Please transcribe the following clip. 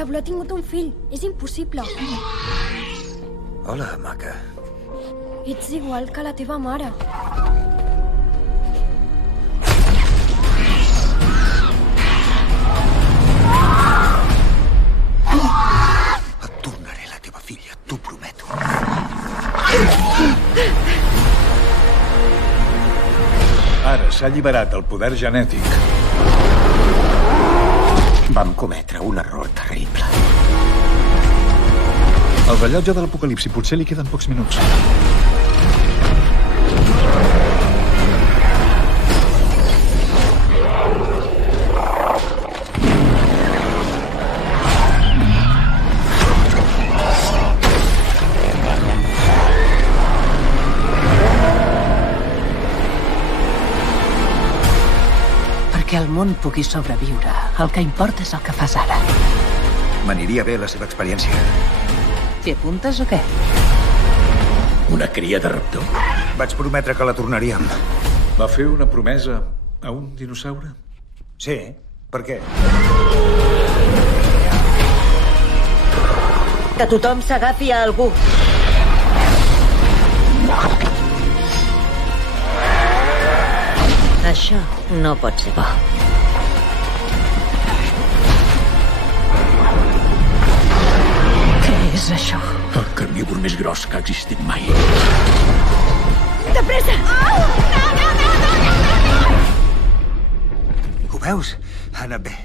La Blue ha tingut un fill. És impossible. Hola, maca. Ets igual que la teva mare. Et tornaré la teva filla, t'ho prometo. Ara s'ha alliberat el poder genètic. Vam cometre un error terrible. El rellotge de l'apocalipsi potser li queden pocs minuts. Perquè el món pugui sobreviure, el que importa és el que fas ara. M'aniria bé la seva experiència. T'hi apuntes o què? Una cria de raptor? Vaig prometre que la tornaríem. Va fer una promesa a un dinosaure? Sí? Per què? Que tothom s'agafi a algú. Això no pot ser bo. Què és això? El carnívor més gros que ha existit mai. De pressa! Ho veus? Ha anat bé.